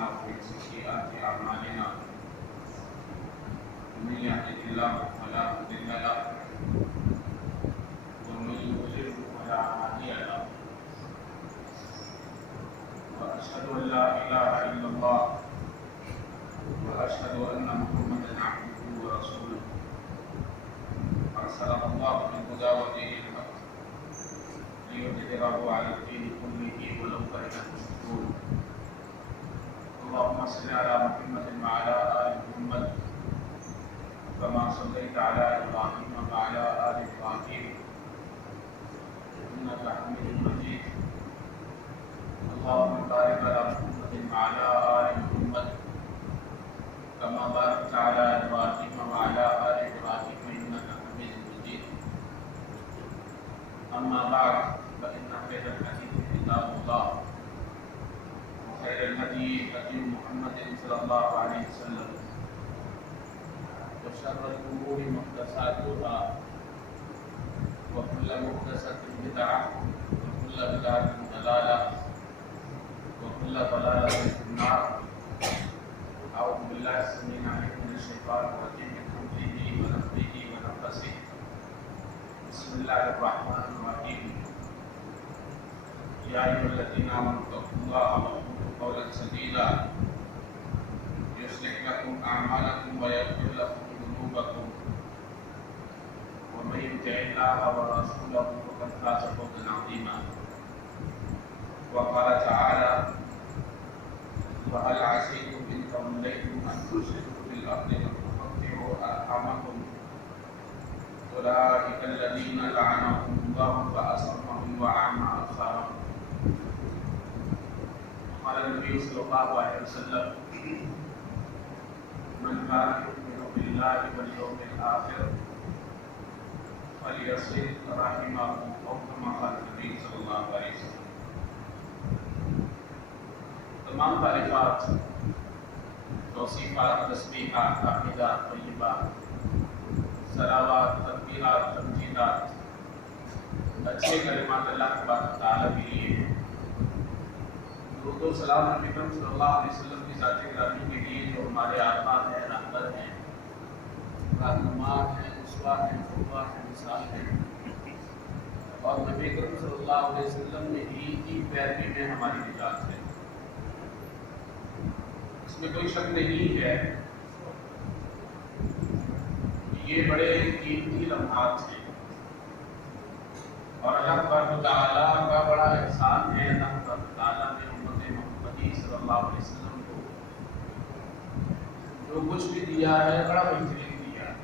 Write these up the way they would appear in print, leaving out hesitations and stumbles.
أنفسنا ومن سيئات أعمالنا من يهده الله فلا مضل له ومن يضلل فلا هادي له وأشهد أن لا إله إلا الله وأشهد أن محمدا عبده ورسوله أرسله الله بالهدى ودين الحق ليظهره على الدين كله ولو كره المشركون. اللهم صل على محمد وعلى آل محمد كما صليت على إبراهيم وعلى آل إبراهيم إنك حميد مجيد. اللهم بارك على محمد وعلى آل محمد كما باركت على إبراهيم وعلى آل إبراهيم إنك حميد مجيد. أما بعد فإن خير الحديث كتاب الله وخير الهدي هدي محمد صلى الله عليه وسلم وشر الأمور محدثاتها وكل محدثة بدعة وكل بدعة ضلالة وكل ضلالة في النار. أعوذ بالله السميع العليم من الشيطان الرجيم من حمده ونفخه ونفثه. بسم الله الرحمن الرحيم. يا أيها الذين آمنوا اتقوا الله وقولوا قولا سديدا يصلح لكم أعمالكم ويغفر لكم ذنوبكم ومن يطع الله ورسوله فقد فاز فوزا عظيما. وقال تعالى: وهل عسيتم إن توليتم أن تفسدوا في الأرض وتقطعوا أرحامكم أولئك الذين لعنهم الله فأصمهم وأعمى أبصارهم. قال النبي صلى الله عليه وسلم: من كان يؤمن بالله واليوم الآخر فليصل رحمه أو كما قال النبي صلى الله عليه وسلم. تمام تعریفات، توصیفات، تسبیحات، تحمیدات، طیبات، صلوات، تکبیرات، تمجیدات اچھے کلمات اللہ تبارک تعالیٰ کے لیے ہیں. درود و سلام نبی اکرم صلی اللہ علیہ وسلم کی ذات گرامی کے لیے جو ہمارے آقا ہیں، رہبر ہیں، رہنما ہیں، اسوہ ہیں، قدوہ ہیں، مثال ہیں، اور نبی اکرم صلی اللہ علیہ وسلم نے ہی کی پیروی میں ہماری نجات ہے. اس میں کوئی شک نہیں ہے کہ یہ بڑے قیمتی لمحات ہیں اور اللہ تبارک تعالیٰ کا بڑا احسان ہے. اللہ تبارک تعالیٰ نے امت محمدی صلی اللہ علیہ وسلم کو جو کچھ بھی دیا ہے بڑا بہترین دیا ہے.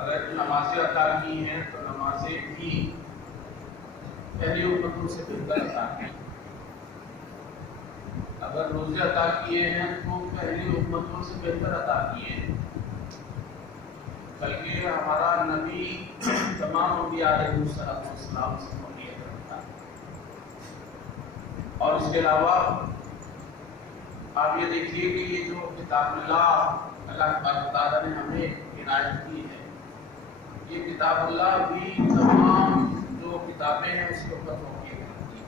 اگر نمازیں عطا کی ہیں تو نمازیں بھی پہلی امتوں سے بہتر عطا کی. اگر روزے عطا کیے ہیں تو پہلی امتوں سے بہتر عطا کیے ہیں. بلکہ ہمارا نبی تمام انبیاء علیہ السلام سے فوقیت رکھتا ہے. اور اس کے علاوہ آپ یہ دیکھیے کہ یہ جو کتاب اللہ تبارک تعالیٰ نے ہمیں عنایت کی ہے، یہ کتاب اللہ بھی تمام جو کتابیں ہیں اس کے اوپر فوقیت رکھتی ہے.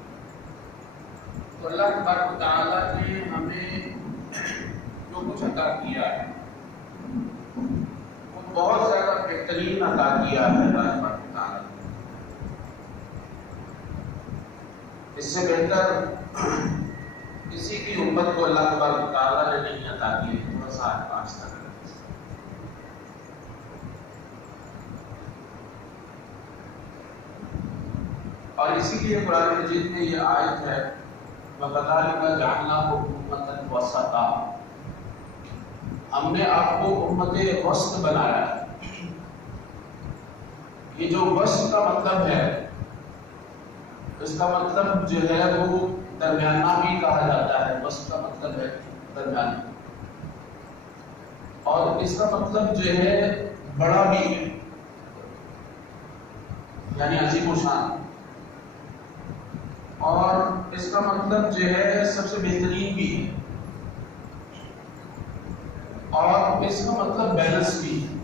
تو اللہ تبارک تعالیٰ نے ہمیں جو کچھ عطا کیا ہے وہ بہت زیادہ بہترین عطا کیا ہے. اللہ تبارک تعالیٰ نے اس سے بہتر کسی کی امت کو اللہ تبارک تعالیٰ نے نہیں عطا کی. تھوڑا سا آج تک اور اسی لیے قرآن مجید میں یہ آیت ہے وَكَذَلِكَ جَعَلْنَاكُمْ أُمَّةً وَسَطًا. ہم نے آپ کو امت وسط بنایا ہے. یہ جو وسط کا مطلب ہے، اس کا مطلب جو ہے وہ درمیانہ بھی کہا جاتا ہے. وسط کا مطلب ہے درمیانہ، اور اس کا مطلب جو ہے بڑا بھی ہے، یعنی عظیم و شان. اور اس کا مطلب جو ہے سب سے بہترین بھی ہے، اور اس کا مطلب بیلنس بھی ہے.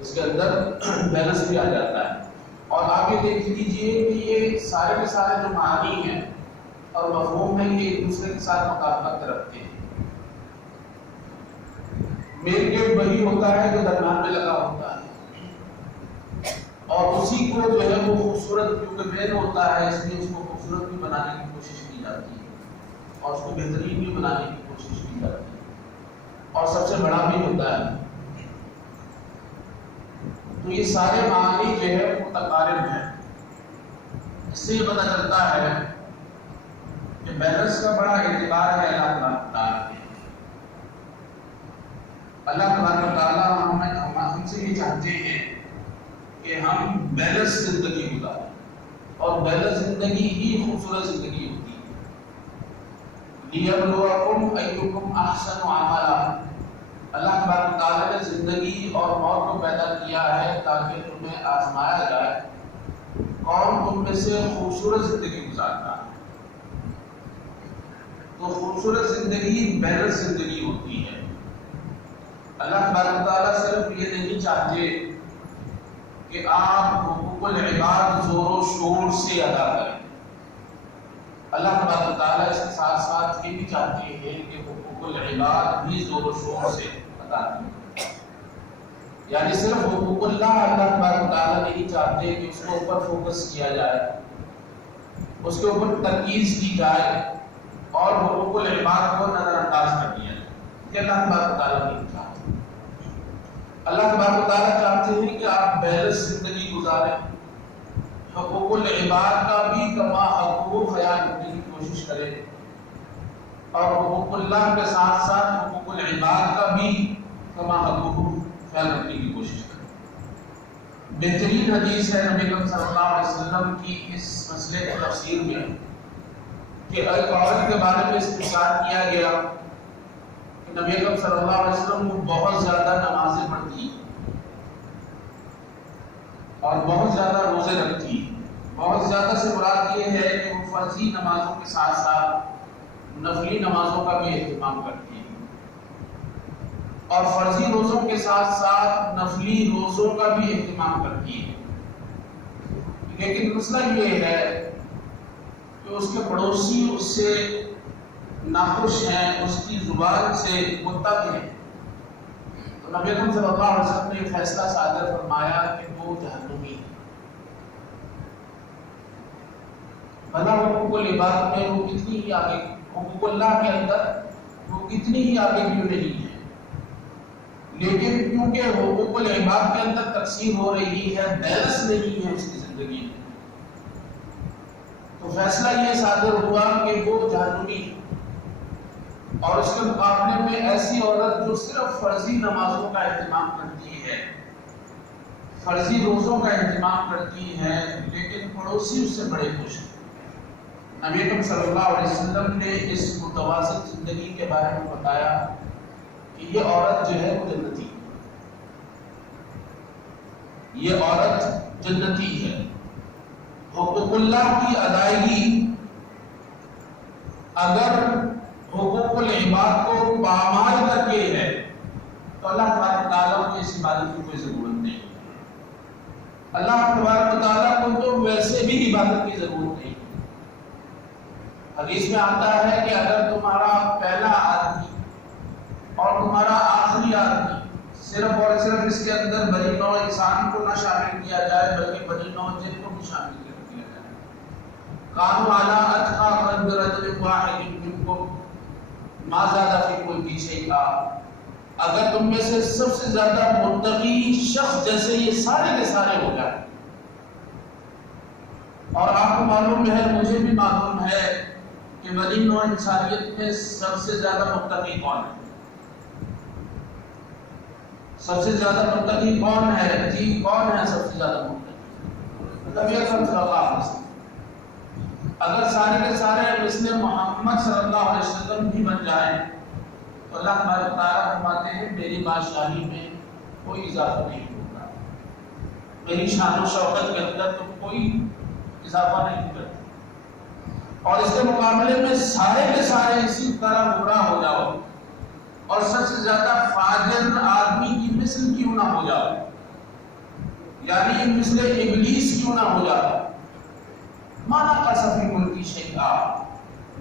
اس کے اندر بیلنس بھی آ جاتا ہے. اور آگے دیکھ لیجئے کہ یہ سارے کے سارے جو معانی ہیں اور مفہوم ہے کہ ایک دوسرے کے ساتھ مطابقت رکھتے ہیں. مین گیٹ وہی ہوتا ہے جو درمیان میں لگا ہوتا ہے، اور اسی کو جو ہے وہ خوبصورت، کیونکہ مین ہوتا ہے اس لیے اس کو خوبصورت بھی بنانے کی کوشش کی جاتی ہے اور اس کو بہترین بھی بنانے کی کوشش کی جاتی ہے اور سب سے بڑا بھی ہوتا ہے. تو یہ سارے معانی جو ہے متقارب ہیں. اس سے یہ پتہ چلتا ہے کہ بیلنس کا بڑا اعتبار ہے اللہ تبارک تعالیٰ نے. اللہ تبارک تعالیٰ ہم سے یہ چاہتے ہیں کہ ہم بیلنس زندگی گزاریں، اور بیلنس زندگی ہی خوبصورت زندگی ہوتی ہے. لِيَبْلُوَكُمْ أَيُّكُمْ أَحْسَنُ عَمَلًا. اللہ تبارک تعالیٰ نے زندگی اور موت کو پیدا کیا ہے تاکہ تمہیں آزمایا جائے کون تم میں سے خوبصورت زندگی گزارتا ہے. تو خوبصورت زندگی بیلنس زندگی ہوتی ہے. اللہ تبارک تعالیٰ صرف یہ نہیں چاہتے کہ آپ حقوق العباد زور و شور سے ادا کریں. اللہ تبارک تعالیٰ اس کے ساتھ ساتھ یہ بھی چاہتے ہیں کہ حقوق العباد بھی زور و شور سے ادا کریں. یعنی صرف حقوق اللہ تبارک تعالیٰ نہیں چاہتے کہ اس کے اوپر فوکس کیا جائے، اس کے اوپر ترکیز کی جائے اور حقوق العباد کو نظر انداز کر دیا جائے. کہ اللہ تبارک تعالیٰ نہیں چاہتے. اللہ تبارک تعالیٰ چاہتے ہیں کہ آپ بیلنس زندگی گزاریں، حقوق العباد کا بھی کما حقوق خیال رکھنے کی کوشش کریں، اور حقوق اللہ کے ساتھ ساتھ حقوق العباد کا بھی کما حقوق خیال رکھنے کی کوشش کریں. بہترین حدیث ہے نبی اکرم صلی اللہ علیہ وسلم کی اس مسئلے کی تفسیر میں کہ ایک عورت کے بارے میں استفسار کیا گیا کہ نبی اکرم صلی اللہ علیہ وسلم کو بہت زیادہ نمازیں پڑھتی اور بہت زیادہ روزے رکھتی. بہت زیادہ سے مراد یہ ہے کہ وہ فرضی نمازوں کے ساتھ ساتھ نفلی نمازوں کا بھی اہتمام کرتی ہے، اور فرضی روزوں کے ساتھ ساتھ نفلی روزوں کا بھی اہتمام کرتی ہے. لیکن مسئلہ یہ ہے کہ اس کے پڑوسی اس سے ناخوش ہیں، اس کی زبان سے متفق ہیں. تو نبی اکرم صلی اللہ علیہ وسلم نے فیصلہ صادر فرمایا کہ وہ جہنمی ہے. بھلا حقوق العباد میں وہ کتنی ہی آگے، حقوق اللہ کے اندر وہ کتنی ہی آگے کیوں نہیں ہے، لیکن کیونکہ حقوق العباد کے اندر تقسیم ہو رہی ہے، بیلنس نہیں ہے اس کی زندگی میں، تو فیصلہ یہ صادر ہوا کہ وہ جہنمی ہے. اور اس کے مقابلے میں ایسی عورت جو صرف فرضی نمازوں کا اہتمام کرتی ہے، فرضی روزوں کا اہتمام کرتی ہے، لیکن پڑوسی اس سے بڑے خوش ہیں. نبی اکرم صلی اللہ علیہ وسلم نے اس متوازن زندگی کے بارے میں بتایا کہ یہ عورت جو ہے وہ جنتی ہے، یہ عورت جنتی ہے. حقوق اللہ کی ادائیگی اگر حقوق العباد کو پامال کر کے ہے تو اللہ تبارک تعالیٰ کو اس عبادت کی کوئی ضرورت نہیں. اللہ تبارک تعالیٰ کو تو ویسے بھی عبادت کی ضرورت نہیں. حدیث میں آتا ہے کہ اگر تمہارا پہلا آدمی اور تمہارا آخری آدمی صرف اور صرف اس کے اندر بنی نوع انسان کو نہ شامل کیا جائے بلکہ بنی نوع جن کو بھی شامل کیا جائے، قالوا علی اتقى قلب رجل واحد منکم ما زاد فی ملکی شیئا. اگر تم میں سے سب سے زیادہ متقی شخص جیسے یہ سارے کے سارے ہو جائیں، اور آپ کو معلوم ہے، مجھے بھی معلوم ہے کہ بنی نوع انسانیت میں سب سے زیادہ متقی کون ہے؟ سب سے زیادہ متقی کون ہے؟ جی کون ہے سب سے زیادہ متقی؟ نبی اکرم صلی اللہ علیہ وسلم. اگر سارے کے سارے مثل محمد صلی اللہ علیہ وسلم بھی بن جائیں تو اللہ تبارک تعالیٰ فرماتے ہیں میری بادشاہی میں کوئی اضافہ نہیں ہوگا، میری شان و شوکت کے اندر تو کوئی اضافہ نہیں کرتا. اور اس کے مقابلے میں سارے کے سارے اسی طرح گمراہ ہو جاؤ اور سب سے زیادہ فاجر آدمی کی مثل کیوں نہ ہو جاؤ، یعنی مثل ابلیس کیوں نہ ہو جاؤ، مانا قصفی ملکی شیعہ،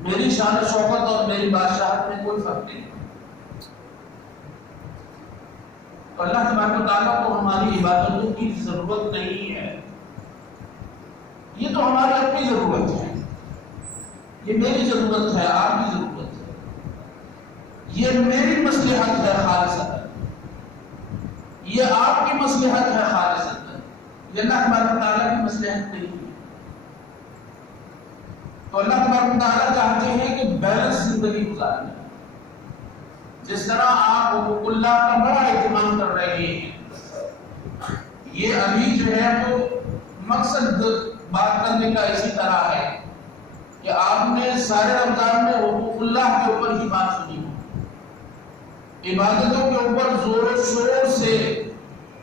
میری شان و شوکت اور میری بادشاہت میں کوئی فرق نہیں۔ تو اللہ تبارک و تعالیٰ کو ہماری عبادتوں کی ضرورت نہیں ہے، یہ تو ہماری اپنی ضرورت ہے، یہ میری ضرورت ہے، آپ کی ضرورت ہے، یہ میری مصلحت ہے خالصتاً، یہ آپ کی مصلحت ہے خالصتاً، یہ اللہ تبارک و تعالیٰ کی مصلحت نہیں ہے۔ تو اللہ تبارک و تعالیٰ چاہتے ہیں کہ بیلنس زندگی گزاریں، جس طرح آپ حقوق اللہ کا بڑا اہتمام کر رہے ہیں، یہ ابھی جو ہے وہ مقصد بات کرنے کا اسی طرح ہے کہ آپ نے سارے رمضان میں حقوق اللہ کے اوپر ہی بات سنی ہو، عبادتوں کے اوپر زور و شور سے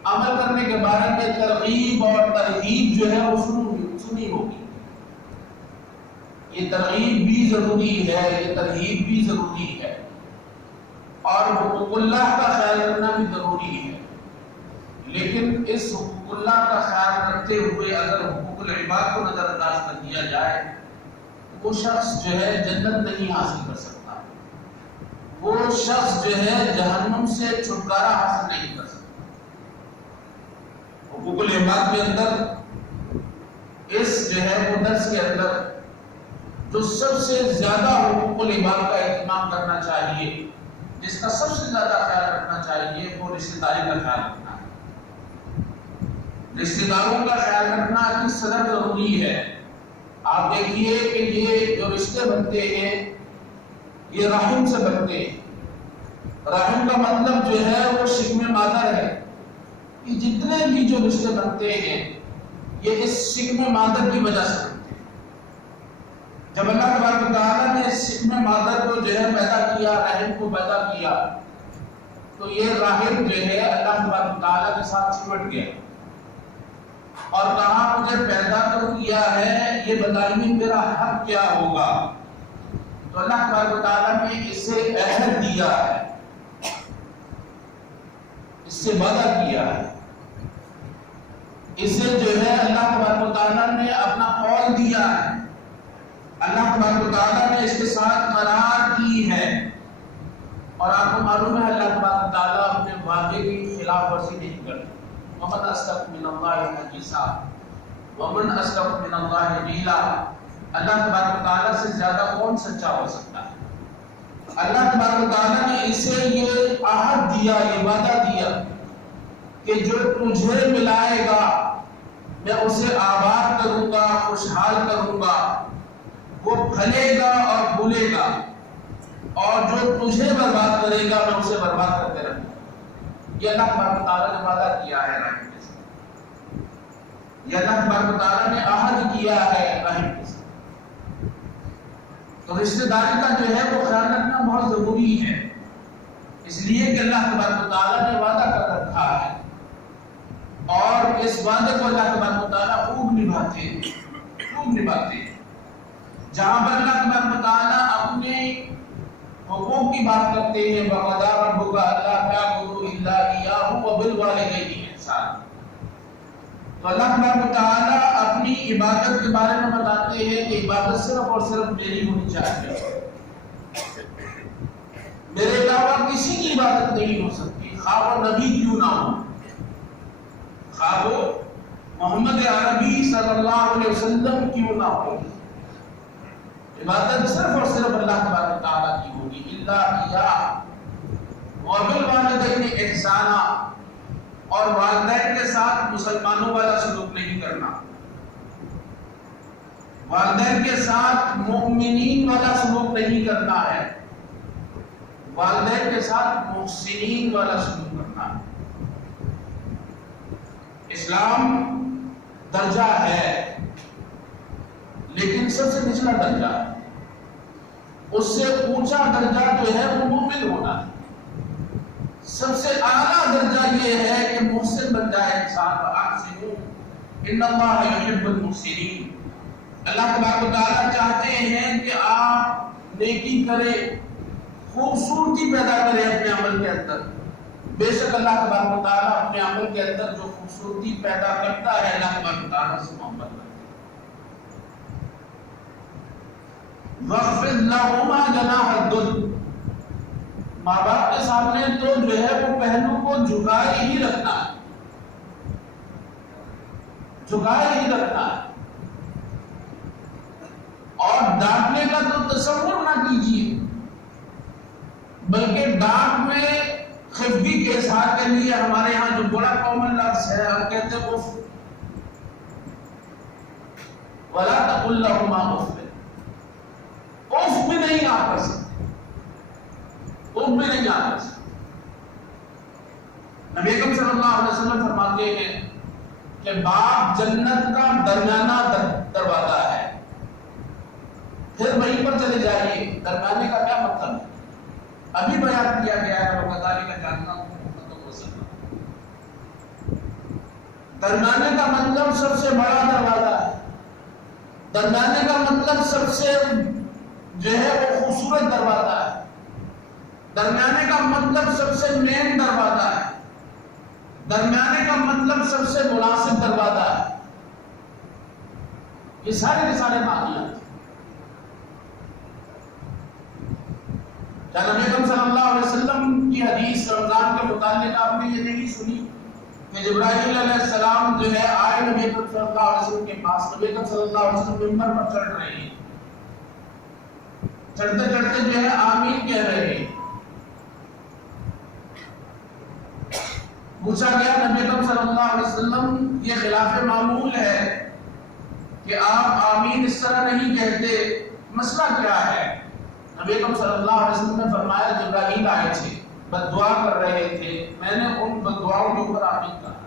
عمل کرنے کے بارے میں ترغیب اور ترہیب جو ہے وہ سنی ہوگی۔ یہ ترغیب بھی ضروری ہے، یہ ترہیب بھی ضروری ہے، اور حقوق اللہ کا خیال رکھنا بھی ضروری ہے، لیکن اس حقوق اللہ کا خیال رکھتے ہوئے اگر حقوق العباد کو نظر انداز کر دیا جائے وہ شخص جو ہے جنت نہیں حاصل کر سکتا، وہ شخص جو ہے جہنم سے چھٹکارا حاصل نہیں کر سکتا۔ حقوق العباد کے اندر اس جو ہے وہ درس کے اندر جو سب سے زیادہ حقوق العباد کا اہتمام کرنا چاہیے، جس کا سب سے زیادہ خیال رکھنا چاہیے، وہ رشتہ داری کا خیال رکھنا ہے۔ رشتہ داروں کا خیال رکھنا کس قدر ضروری ہے؟ آپ دیکھیے کہ یہ جو رشتے بنتے ہیں یہ رحم سے بنتے ہیں۔ رحم کا مطلب جو ہے وہ شکم مادر ہے۔ یہ جتنے بھی جو رشتے بنتے ہیں یہ اس شکم مادر کی وجہ سے بنتے ہیں۔ جب اللہ تبارک و تعالیٰ نے شکم مادر کو جو ہے پیدا کیا، رحم کو پیدا کیا، تو یہ رحم جو ہے اللہ تبارک و تعالیٰ کے ساتھ چمٹ گیا اور کہا مجھے پیدا تو کیا ہے، یہ بتائیے میرا حق کیا ہوگا؟ تو اللہ تبارک و تعالیٰ نے اسے عہد دیا ہے، اس سے وعدہ کیا ہے، اسے جو ہے اللہ تبارک و تعالیٰ نے اپنا قول دیا ہے، اللہ تبارک و تعالیٰ نے اس کے ساتھ قرار کی ہے، اور آپ کو معلوم ہے اللہ تبارک و تعالیٰ اپنے وعدے کی خلاف ورزی نہیں کرتا۔ وَمَنْ أَصْدَقُ مِنَ اللَّهِ حَدِيثًا وَمَنْ أَصْدَقُ مِنَ اللَّهِ قِيلًا۔ اللہ تبارک و تعالیٰ سے زیادہ کون سچا ہو سکتا ہے؟ اللہ تبارک و تعالیٰ نے اسے یہ عہد دیا، یہ وعدہ دیا کہ جو تجھے ملائے گا میں اسے آباد کروں گا، خوشحال کروں گا، وہ پھلے گا اور پھولے گا، اور جو تجھے برباد کرے گا میں اسے برباد کرتے رہوں گا۔ یہ اللہ تبارک و تعالیٰ نے وعدہ کیا ہے رحم کے ساتھ، یہ اللہ تبارک و تعالیٰ نے عہد کیا ہے رحم کے ساتھ۔ تو رشتہ داری کا جو ہے وہ خیال رکھنا بہت ضروری ہے، اس لیے کہ اللہ تبارک و تعالیٰ نے وعدہ کر رکھا ہے، اور اس وعدے کو اللہ تبارک و تعالیٰ خوب نبھاتے ہیں، خوب نبھاتے ہیں۔ جہاں پر اللہ تبارک و تعالیٰ اپنے حقوق کی بات کرتے ہیں، وَقَضَىٰ رَبُّكَ أَلَّا تَعْبُدُوا إِلَّا إِيَّاهُ وَبِالْوَالِدَيْنِ إِحْسَانًا۔ تو اللہ تبارک و تعالیٰ اپنی عبادت کے بارے میں بتاتے ہیں کہ عبادت صرف اور صرف میری ہونی چاہیے، میرے علاوہ کسی کی عبادت نہیں ہو سکتی، خواہ وہ نبی کیوں نہ ہو، خواہ وہ محمد عربی صلی اللہ علیہ وسلم کیوں نہ ہو، عبادت صرف اور صرف اللہ تبارک و تعالیٰ کی ہوگی۔ الا ایاہ وبالوالدین احسانا، اور والدین کے ساتھ مسلمانوں والا سلوک نہیں کرنا، والدین کے ساتھ مومنین والا سلوک نہیں کرنا ہے، والدین کے ساتھ محسنین والا سلوک کرنا ہے۔ اسلام درجہ ہے لیکن سب سے نچلا درجہ ہے، اس سے اونچا درجہ جو ہے وہ مومن ہونا ہے، سب سے اعلیٰ درجہ یہ ہے کہ محسن بن جائے انسان، وَأَحْسِنُوا إِنَّ اللَّهَ يُحِبُّ الْمُحْسِنِينَ۔ اللہ تبارک و تعالیٰ چاہتے ہیں کہ آپ نیکی کریں، خوبصورتی پیدا کریں اپنے عمل کے اندر۔ بے شک اللہ تبارک و تعالیٰ اپنے عمل کے اندر جو خوبصورتی پیدا کرتا ہے اللہ تبارک و تعالیٰ سے محبت کرتا ہے۔ وَاخْفِضْ لَهُمَا جَنَاحَ الذُّلِّ، ماں باپ کے سامنے تو جو ہے وہ پہلو کو جھکائے ہی رکھنا ہے، جھکائے ہی رکھنا ہے، اور ڈانٹنے کا تو تصور نہ کیجیے، بلکہ ڈانٹ میں خفگی کے اظہار کے لیے ہمارے یہاں جو بڑا کامن لفظ ہے، ہم کہتے ہیں اف، وَلَا تَقُلْ لَهُمَا اُفٍّ، اف بھی نہیں آپ کر سکتے، اف بھی نہیں آپ کر سکتے۔ نبی اکرم صلی اللہ علیہ وسلم فرماتے ہیں کہ باپ جنت کا درمیانہ دروازہ ہے، پھر وہیں پر چلے جائیے۔ درمیانے کا کیا مطلب ہے؟ ابھی بیان کیا گیا ہے، وہ قداری کا جاننا ہو سکتا۔ درمیانے کا مطلب سب سے بڑا دروازہ ہے، درمیانے کا مطلب سب سے جو ہے وہ خوبصورت دروازہ ہے، درمیانے کا مطلب سب سے مین دروازہ ہے، درمیانے کا مطلب سب سے مناسب دروازہ ہے۔ یہ سارے کے سارے معنیات ہیں۔ نبی اکرم صلی اللہ علیہ وسلم کی حدیث رمضان کے متعلق آپ نے یہ نہیں سنی کہ جبرائیل علیہ السلام جو ہے آئے نبی اکرم صلی اللہ علیہ وسلم کے پاس، نبی اکرم صلی اللہ علیہ وسلم منبر پر چڑھ رہے ہیں، چڑھتے چڑھتے جو ہے آمین کہہ رہے ہیں۔ پوچھا گیا نبی اکرم صلی اللہ علیہ وسلم یہ خلاف معمول ہے کہ آپ آمین اس طرح نہیں کہتے، مسئلہ کیا ہے؟ نبی اکرم صلی اللہ علیہ وسلم نے فرمایا جبرائیل آئے تھے، بد دعا کر رہے تھے، میں نے ان بد دعاؤں کے اوپر آمین کہا۔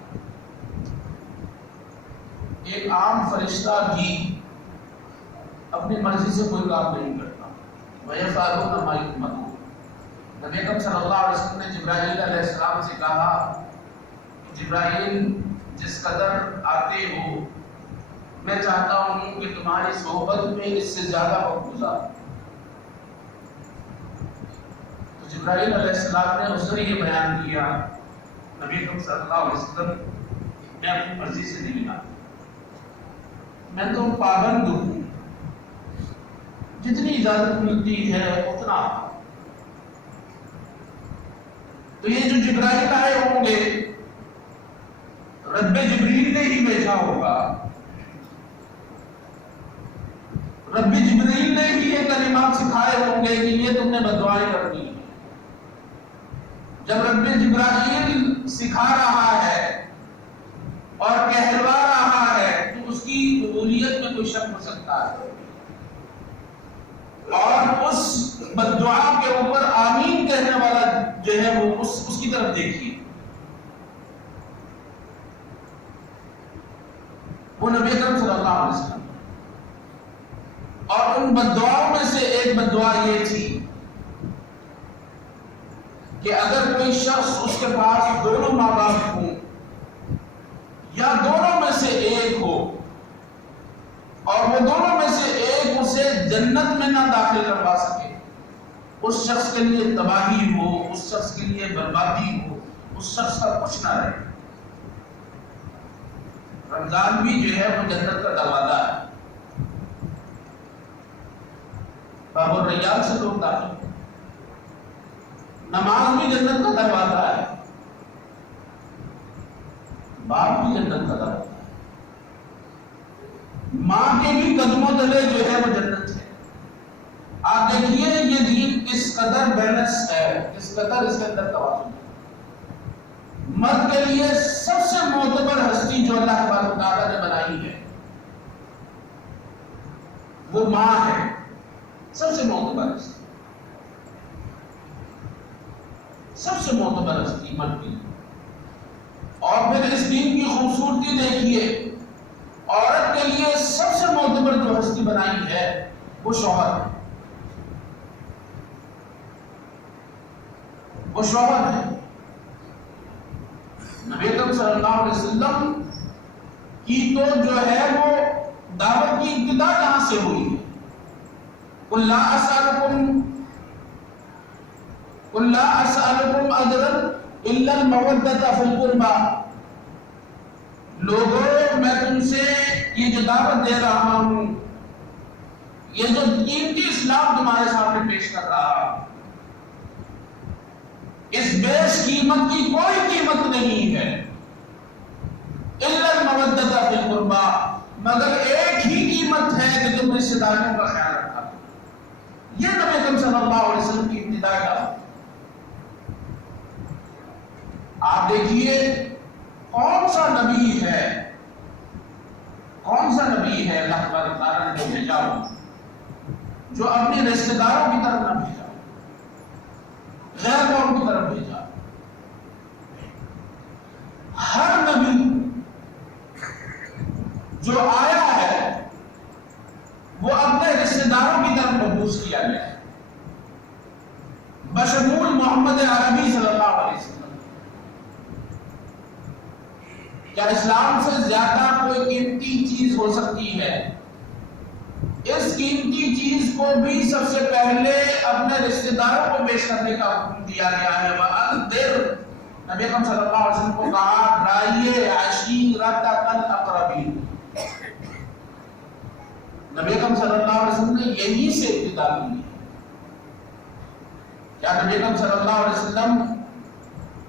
ایک عام فرشتہ بھی اپنی مرضی سے کوئی کام نہیں کرتا، وَيَفْعَلُونَ مَا يُؤْمَرُونَ۔ نبی اکرم صلی اللہ علیہ وسلم نے جبرائیل علیہ السلام سے کہا کہ جبرائیل جس قدر آتے ہو، میں چاہتا ہوں کہ تمہاری صحبت میں اس سے زیادہ وقت گزاروں۔ جبرائیل علیہ السلام نے اس نے یہ بیان کیا، نبی اکرم صلی اللہ علیہ وسلم میں اپنی مرضی سے نہیں آتا، میں تو پابند ہوں، جتنی اجازت ملتی ہے اتنا۔ تو یہ جو جبرائیل آئے ہوں گے، رب جبریل نے ہی بھیجا ہوگا، رب جبریل نے ہی یہ کلمات سکھائے ہوں گے کہ یہ تم نے بددعائیں کرنی ہے۔ جب رب جبرائیل سکھا رہا ہے اور کہلوا رہا ہے تو اس کی قبولیت میں کوئی شک ہو سکتا ہے، اور اس بددعا کے اوپر آمین کہنے والا جو ہے وہ اس کی طرف دیکھیے، وہ نبی اکرم صلی اللہ علیہ وسلم۔ اور ان بددعاؤں میں سے ایک بددعا یہ تھی کہ اگر کوئی شخص اس کے پاس دونوں ماں باپ ہوں یا دونوں میں سے ایک ہو، اور وہ دونوں میں سے ایک اسے جنت میں نہ داخل کروا سکے، اس شخص کے لیے تباہی ہو، اس شخص کے لیے بربادی ہو، اس شخص کا کچھ نہ رہے۔ رمضان بھی جو ہے وہ جنت کا دروازہ ہے، باب الریان سے لوگ داخل، نماز بھی جنت کا دروازہ ہے، باپ بھی جنت کا دروازہ ہے، ماں کے بھی قدموں تلے جو ہے وہ جنت ہے۔ آپ دیکھیے یہ دین کس قدر بیلنس ہے، کس قدر اس کے اندر توازن ہے۔ مرد کے لیے سب سے معتبر ہستی جو اللہ تبارک و تعالیٰ نے بنائی ہے وہ ماں ہے، سب سے معتبر ہستی، سب سے معتبر ہستی مرد کی۔ اور پھر اس دین کی خوبصورتی دیکھیے، عورت کے لیے سب سے معتبر جو ہستی بنائی ہے وہ شوہر ہے، وہ شوہر ہے۔ نبی اکرم صلی اللہ علیہ وسلم کی تو جو ہے وہ دعوت کی ابتدا کہاں سے ہوئی ہے؟ قُلْ لَا أَسْأَلُكُمْ أَجْرًا إِلَّا الْمَوَدَّةَ فِي الْقُرْبَى، لوگوں میں تم سے یہ جو دعوت دے رہا ہوں یہ جو قیمتی اسلام تمہارے سامنے پیش کر رہا، اس بیش قیمت کی کوئی قیمت نہیں ہے، الا المودۃ فی القربى، مگر ایک ہی قیمت ہے کہ تم رشتہ داروں کا خیال رکھا۔ یہ نبی اکرم صلی اللہ علیہ وسلم کی ابتدائی دعوت۔ آپ دیکھیے کون سا نبی ہے اللہ تبارک تعالیٰ نے بھیجا جو اپنے رشتہ داروں کی طرف نہ بھیجا، غیر قوم کی طرف بھیجا۔ ہر نبی جو آیا ہے وہ اپنے رشتہ داروں کی طرف مبعوث کیا گیا ہے، بشمول محمد عربی صلی اللہ علیہ وسلم۔ کیا اسلام سے زیادہ کوئی قیمتی چیز ہو سکتی ہے؟ اس قیمتی چیز کو بھی سب سے پہلے اپنے رشتہ داروں کو پیش کرنے کا حکم دیا گیا ہے۔ وَأَنذِرْ، نبی اکرم صلی اللہ علیہ وسلم کو کہا ڈرائیے عشیرتک الاقربین۔ نبی اکرم صلی اللہ علیہ وسلم نے یہی سے ابتدا کی۔ کیا نبی اکرم صلی اللہ علیہ وسلم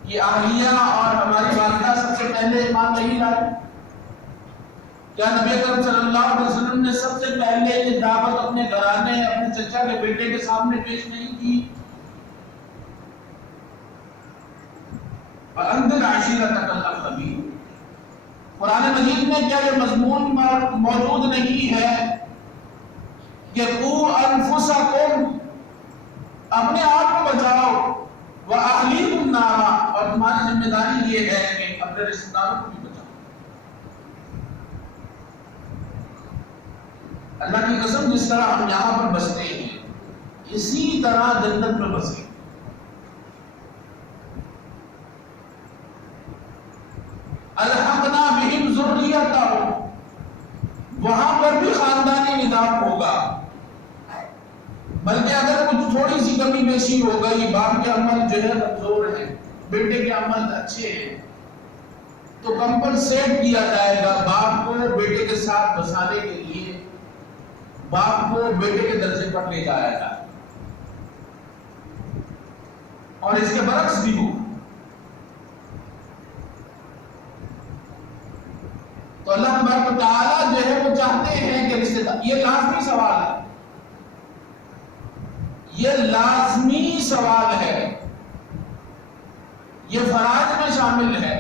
کی اہلیہ اور ہماری والدہ سب سے پہلے ایمان نہیں لائے؟ کیا نبی اکرم صلی اللہ علیہ وسلم نے سب سے پہلے یہ دعوت اپنے گھرانے اپنے چچا کے بیٹے کے سامنے پیش نہیں کی؟ فَأَنذِرْ عَشِيرَتَكَ الْأَقْرَبِينَ۔ قرآن مجید میں کیا یہ مضمون موجود نہیں ہے کہ قُوا أَنفُسَكُمْ، اپنے آپ کو بچاؤ، وَأَهْلِيكُمْ نَارًا، اور تمہاری ذمہ داری یہ ہے کہ اپنے رشتہ داروں کو بھی بچاؤ۔ اللہ کی قسم، جس طرح ہم یہاں پر بستے ہیں اسی طرح جنت میں بسیں۔ الحقنا بہم ذریتہم، وہاں پر بھی خاندانی نظام ہوگا، بلکہ اگر کچھ تھوڑی سی کمی بیشی ہو گئی، باپ کے عمل جو ہے کمزور ہے، بیٹے کے عمل اچھے ہیں، تو کمپنسیٹ کیا جائے گا باپ کو بیٹے کے ساتھ بسانے کے لیے، باپ کو بیٹے کے درجے پر لے جایا گا، اور اس کے برعکس بھی ہو۔ تو اللہ تبارک و تعالیٰ جو ہے وہ چاہتے ہیں کہ رشتہ دار، یہ لازمی سوال ہے، یہ لازمی سوال ہے، یہ فرائض میں شامل ہے،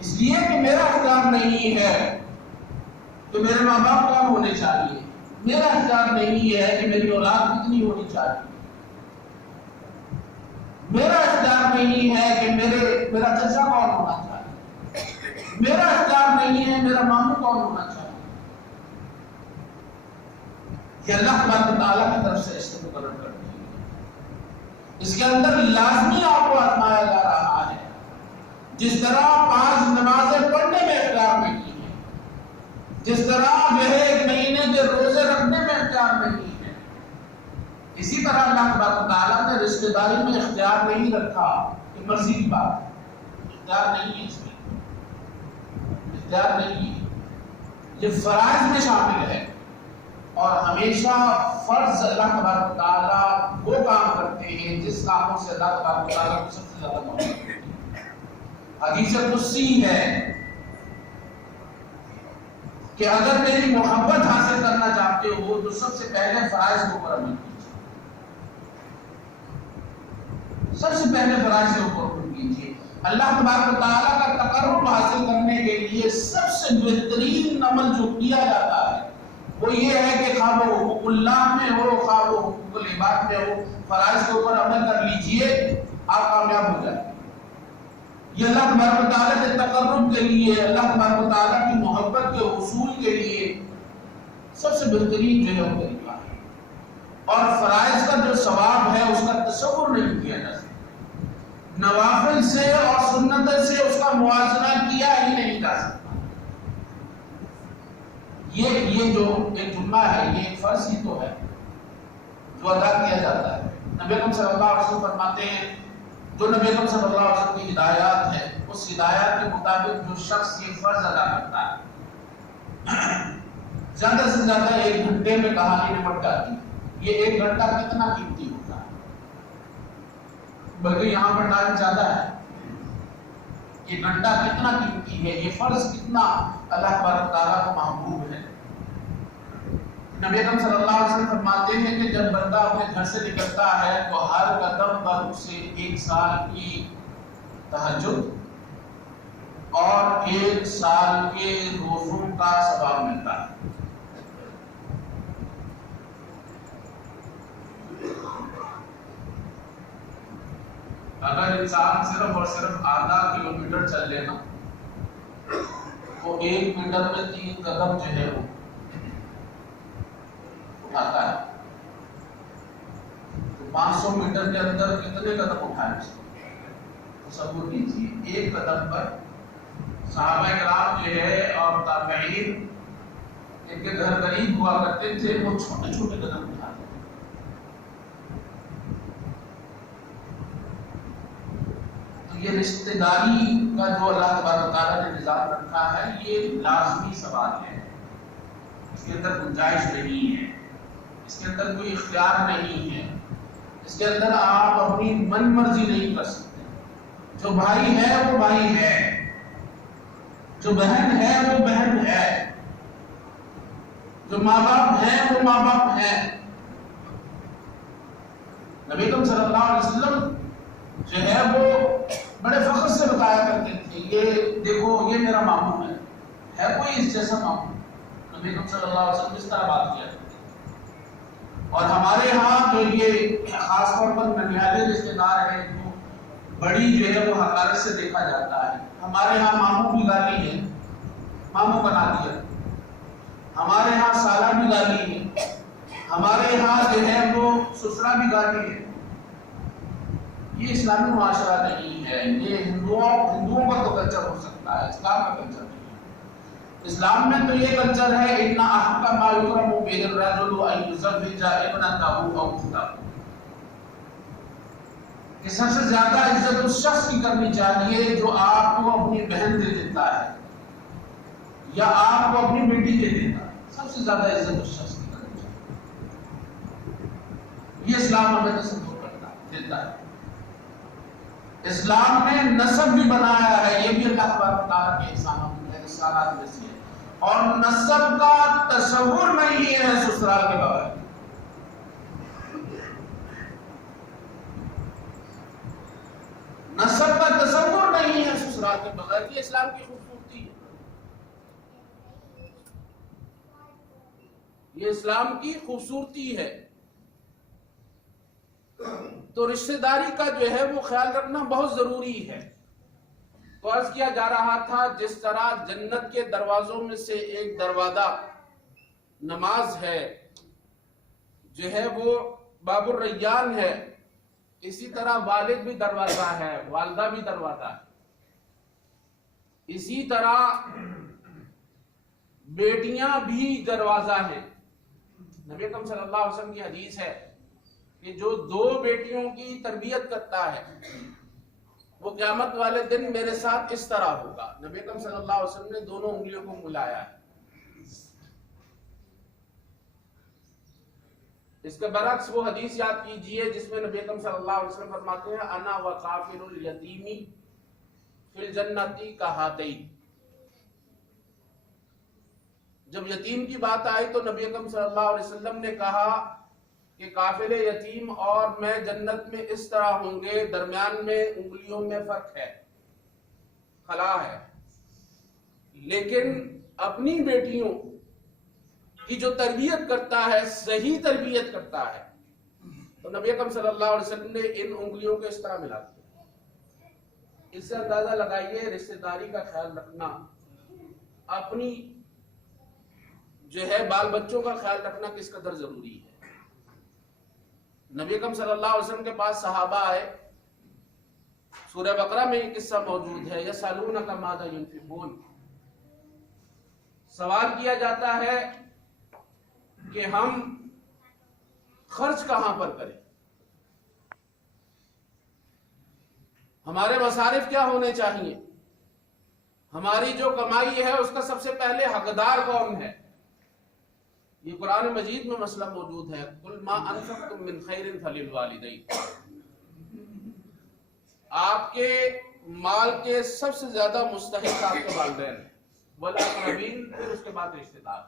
اس لیے کہ میرا اختیار نہیں ہے کہ میرے ماں باپ کون ہونے چاہیے، میرا اختیار نہیں ہے کہ میری اولاد کتنی ہونی چاہیے، میرا اختیار نہیں ہے کہ میرا چچا کون ہونا چاہیے، میرا اختیار نہیں ہے میرا ماموں کون ہونا چاہیے۔ یہ اللہ تبارک و تعالیٰ کی طرف سے اس کو مقرر کر دی ہے، اس کے اندر لازمی آپ کو آزمایا جا رہا ہے۔ جس طرح 5 نمازیں پڑھنے میں اختیار نہیں ہے، جس طرح جو ہے 1 مہینے کے روزے رکھنے میں اختیار نہیں ہے، اسی طرح اللہ تبارک و تعالیٰ نے رشتہ داری میں اختیار نہیں رکھا کہ مرضی کی بات، اختیار نہیں ہے، اس میں اختیار نہیں ہے، یہ فرائض میں شامل ہے، اور ہمیشہ فرض اللہ تبارک و تعالیٰ وہ کام کرتے ہیں جس کاموں سے اللہ تبارک و تعالیٰ کو سب سے زیادہ محبت ہے۔ حدیث قدسی ہے کہ اگر میری محبت حاصل کرنا چاہتے ہو تو سب سے پہلے فرائض کے اوپر عمل کیجیے، سب سے پہلے فرائض کے اوپر عمل کیجیے۔ اللہ تبارک و تعالیٰ کا تقرب حاصل کرنے کے لیے سب سے بہترین عمل جو کیا جاتا ہے وہ یہ ہے کہ خواہ وہ حقوق اللہ میں ہو، خواہ وہ حقوق العباد میں ہو، فرائض کے اوپر عمل کر لیجئے، آپ کامیاب ہو جائیں۔ یہ اللہ تبارک و تعالیٰ کے تقرب کے لیے، اللہ تبارک و تعالیٰ کی محبت کے حصول کے لیے سب سے بہترین جو ہے وہ طریقہ ہے، اور فرائض کا جو ثواب ہے اس کا تصور نہیں کیا جا سکتا، نوافل سے اور سنت سے اس کا موازنہ کیا ہی نہیں جا سکتا۔ یہ جو ایک جملہ ہے یہ ایک فرض ہی تو ہے جو ادا کیا جاتا ہے۔ نبی اکرم صلی اللہ علیہ وسلم فرماتے ہیں جو نبی اکرم صلی اللہ علیہ وسلم کی ہدایات ہے اس ہدایات کے مطابق جو شخص یہ فرض ادا کرتا ہے زیادہ سے زیادہ 1 گھنٹے میں کہانی نمٹ جاتی ہے. یہ 1 گھنٹہ کتنا قیمتی ہوتا ہے، بلکہ یہاں پر ٹائم زیادہ ہے. یہ گھنٹہ کتنا قیمتی ہے، یہ فرض کتنا اللہ تبارک تعالیٰ کو محبوب ہے. نبی اکرم صلی اللہ علیہ وسلم فرماتے ہیں کہ جب بندہ اپنے گھر سے نکلتا ہے تو ہر قدم پر اسے 1 سال کی تہجد اور 1 سال کے روزوں کا ثواب ملتا ہے. اگر انسان صرف اور صرف آدھا کلومیٹر چل لینا تو 1 میٹر میں 3 قدم جو ہے وہ اٹھاتا ہے. تو 500 میٹر کے اندر کتنے قدم اٹھائے تصور کیجیے. 1 قدم پر صحابہ کرام جو ہے اور تابعین ان کے گھر قریب ہوا کرتے تھے، وہ چھوٹے چھوٹے قدم اٹھاتے تھے. تو یہ رشتہ داری کا جو اللہ تبارک تعالیٰ نے نظام رکھا ہے یہ لازمی سوال ہے، اس کے اندر گنجائش نہیں ہے، اس کے اندر کوئی اختیار نہیں ہے، اس کے اندر آپ اپنی من مرضی نہیں کر سکتے. جو بھائی ہے وہ بھائی ہے، جو بہن ہے وہ بہن ہے، جو ماں باپ ہیں وہ ماں باپ ہیں. نبی اکرم صلی اللہ علیہ وسلم جو ہے وہ بڑے فخر سے بتایا کرتے تھے، یہ دیکھو یہ میرا ماموں ہے کوئی اس جیسا ماموں؟ نبی اکرم صلی اللہ علیہ وسلم اس طرح بات کیا کرتے. اور ہمارے ہاں تو یہ خاص طور پر ننیالے رشتے دار ہیں جو بڑی جو ہے وہ حقارت سے دیکھا جاتا ہے. ہمارے ہاں ماموں بھی گالی ہے، ماموں بنا دیا. ہمارے ہاں سالہ بھی گالی ہے، ہمارے ہاں جو ہے وہ سسرا بھی گالی ہے. یہ اسلامی معاشرہ نہیں ہے، یہ ہندوؤں کا تو کلچر ہو سکتا ہے، اسلام کا کلچر نہیں ہے. اسلام میں تو یہ کلچر ہے ان احق ما یکرم به الرجل ان یزوج ابنته او اخته، کہ سب سے زیادہ عزت اس شخص کی کرنی چاہیے جو آپ کو اپنی بہن دے دیتا ہے یا آپ کو اپنی بیٹی دے دیتا ہے. سب سے زیادہ عزت اس شخص کی کرنی چاہیے. یہ اسلام ہمیں تصور کرتا دیتا ہے. اسلام نے نسب بھی بنایا ہے، یہ بھی اللہ تبارک تعالیٰ کے احسانات میں سے ہے. اور نسب کا تصور نہیں ہے سسرال کے بغیر. نسب کا تصور نہیں ہے سسرال کے بغیر. یہ اسلام کی خوبصورتی ہے، یہ اسلام کی خوبصورتی ہے. تو رشتہ داری کا جو ہے وہ خیال رکھنا بہت ضروری ہے. تو عرض کیا جا رہا تھا جس طرح جنت کے دروازوں میں سے ایک دروازہ نماز ہے جو ہے وہ باب الریان ہے، اسی طرح والد بھی دروازہ ہے، والدہ بھی دروازہ ہے. اسی طرح بیٹیاں بھی دروازہ ہیں. نبی اکرم صلی اللہ علیہ وسلم کی حدیث ہے کہ جو 2 بیٹیوں کی تربیت کرتا ہے وہ قیامت والے دن میرے ساتھ اس طرح ہوگا. نبی اکرم صلی اللہ علیہ وسلم نے دونوں انگلیوں کو ملایا ہے. اس کے برعکس وہ حدیث یاد کیجئے جس میں نبی اکرم صلی اللہ علیہ وسلم فرماتے ہیں انا وقافل الیتیمی فی الجنتی کہاتین. جب یتیم کی بات آئی تو نبی اکرم صلی اللہ علیہ وسلم نے کہا کہ قافل یتیم اور میں جنت میں اس طرح ہوں گے، درمیان میں انگلیوں میں فرق ہے، خلا ہے. لیکن اپنی بیٹیوں کی جو تربیت کرتا ہے، صحیح تربیت کرتا ہے، تو نبی اکرم صلی اللہ علیہ وسلم نے ان انگلیوں کو اس طرح ملا دیا. اس سے اندازہ لگائیے رشتہ داری کا خیال رکھنا، اپنی جو ہے بال بچوں کا خیال رکھنا کس قدر ضروری ہے. نبی اکرم صلی اللہ علیہ وسلم کے پاس صحابہ آئے، سورہ بقرہ میں یہ قصہ موجود ہے، یسألونک ماذا ينفقون. سوال کیا جاتا ہے کہ ہم خرچ کہاں پر کریں، ہمارے مصارف کیا ہونے چاہیے، ہماری جو کمائی ہے اس کا سب سے پہلے حقدار کون ہے. یہ قرآن مجید میں مسئلہ موجود ہے، قل ما انفقتم من خیر فللوالدین، آپ کے مال کے سب سے زیادہ مستحق آپ کے والدین ہیں، والاقربین، پھر اس کے بعد رشتہ دار۔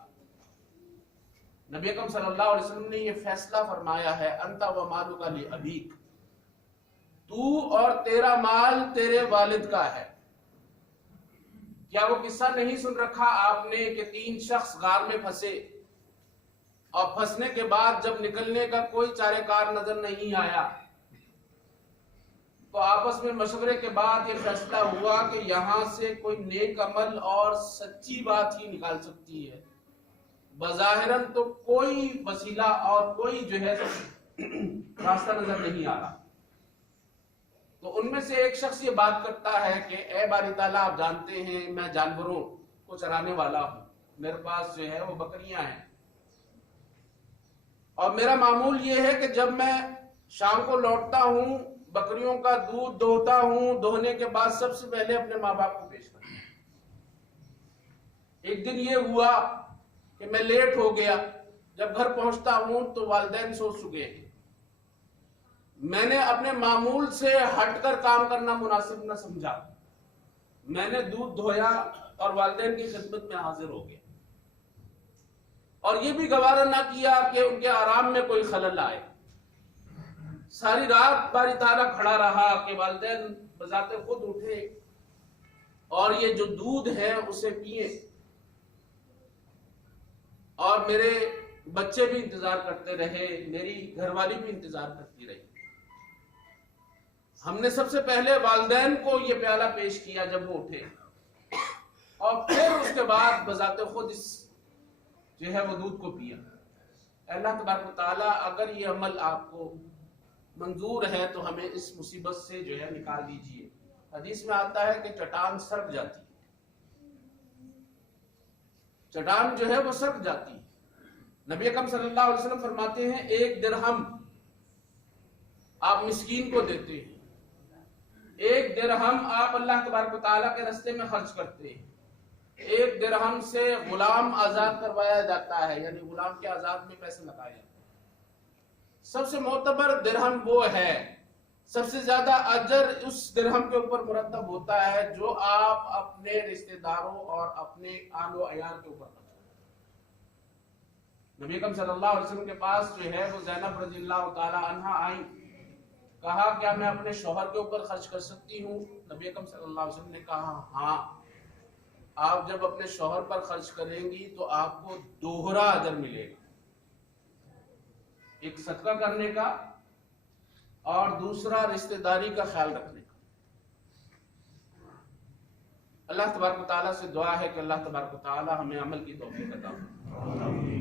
نبی اکرم صلی اللہ علیہ وسلم نے یہ فیصلہ فرمایا ہے، انت و مالک لابیک، تو اور تیرا مال تیرے والد کا ہے۔ کیا وہ قصہ نہیں سن رکھا آپ نے کہ 3 شخص غار میں پھنسے اور پھنسنے کے بعد جب نکلنے کا کوئی چارہ کار نظر نہیں آیا تو آپس میں مشورے کے بعد یہ فیصلہ ہوا کہ یہاں سے کوئی نیک عمل اور سچی بات ہی نکال سکتی ہے، بظاہراً تو کوئی وسیلہ اور کوئی جو ہے راستہ نظر نہیں آ رہا۔ تو ان میں سے ایک شخص یہ بات کرتا ہے کہ اے باری تعالیٰ، آپ جانتے ہیں میں جانوروں کو چرانے والا ہوں، میرے پاس جو ہے وہ بکریاں ہیں، اور میرا معمول یہ ہے کہ جب میں شام کو لوٹتا ہوں بکریوں کا دودھ دوہتا ہوں، دوہنے کے بعد سب سے پہلے اپنے ماں باپ کو پیش کرتا ہوں۔ ایک دن یہ ہوا کہ میں لیٹ ہو گیا، جب گھر پہنچتا ہوں تو والدین سو چکے ہیں۔ میں نے اپنے معمول سے ہٹ کر کام کرنا مناسب نہ سمجھا، میں نے دودھ دھویا اور والدین کی خدمت میں حاضر ہو گیا، اور یہ بھی گوارا نہ کیا کہ ان کے آرام میں کوئی خلل آئے۔ ساری رات باری تعالیٰ کھڑا رہا کہ والدین بذات خود اٹھے اور یہ جو دودھ ہے اسے پیئے، اور میرے بچے بھی انتظار کرتے رہے، میری گھر والی بھی انتظار کرتی رہی۔ ہم نے سب سے پہلے والدین کو یہ پیالہ پیش کیا جب وہ اٹھے، اور پھر اس کے بعد بذات خود اس جو ہے وہ دودھ کو پیا۔ اللہ تبارک و تعالیٰ اگر یہ عمل آپ کو منظور ہے تو ہمیں اس مصیبت سے جو ہے نکال دیجئے۔ حدیث میں آتا ہے کہ چٹان سرک جاتی ہے، چٹان جو ہے وہ سرک جاتی ہے۔ نبی اکرم صلی اللہ علیہ وسلم فرماتے ہیں 1 درہم آپ مسکین کو دیتے ہیں، 1 درہم آپ اللہ تبارک و تعالیٰ کے راستے میں خرچ کرتے ہیں، 1 درہم سے غلام آزاد کروایا جاتا ہے، یعنی غلام کے آزاد میں پیسے لگائے جاتے ہیں۔ سب سے معتبر درہم وہ ہے، سب سے زیادہ اجر اس درہم کے اوپر مرتب ہوتا ہے جو آپ اپنے رشتہ داروں اور اپنے آل و عیال کے اوپر خرچ کرتے ہیں۔ نبی اکرم صلی اللہ علیہ وسلم کے پاس جو ہے وہ زینب رضی اللہ تعالی عنہا آئیں، کہا کیا میں اپنے شوہر کے اوپر خرچ کر سکتی ہوں؟ نبی اکرم صلی اللہ علیہ وسلم نے کہا ہاں، آپ جب اپنے شوہر پر خرچ کریں گی تو آپ کو دوہرا اجر ملے گا، ایک صدقہ کرنے کا اور دوسرا رشتہ داری کا خیال رکھنے کا۔ اللہ تبارک و تعالیٰ سے دعا ہے کہ اللہ تبارک و تعالیٰ ہمیں عمل کی توفیق عطا فرمائے۔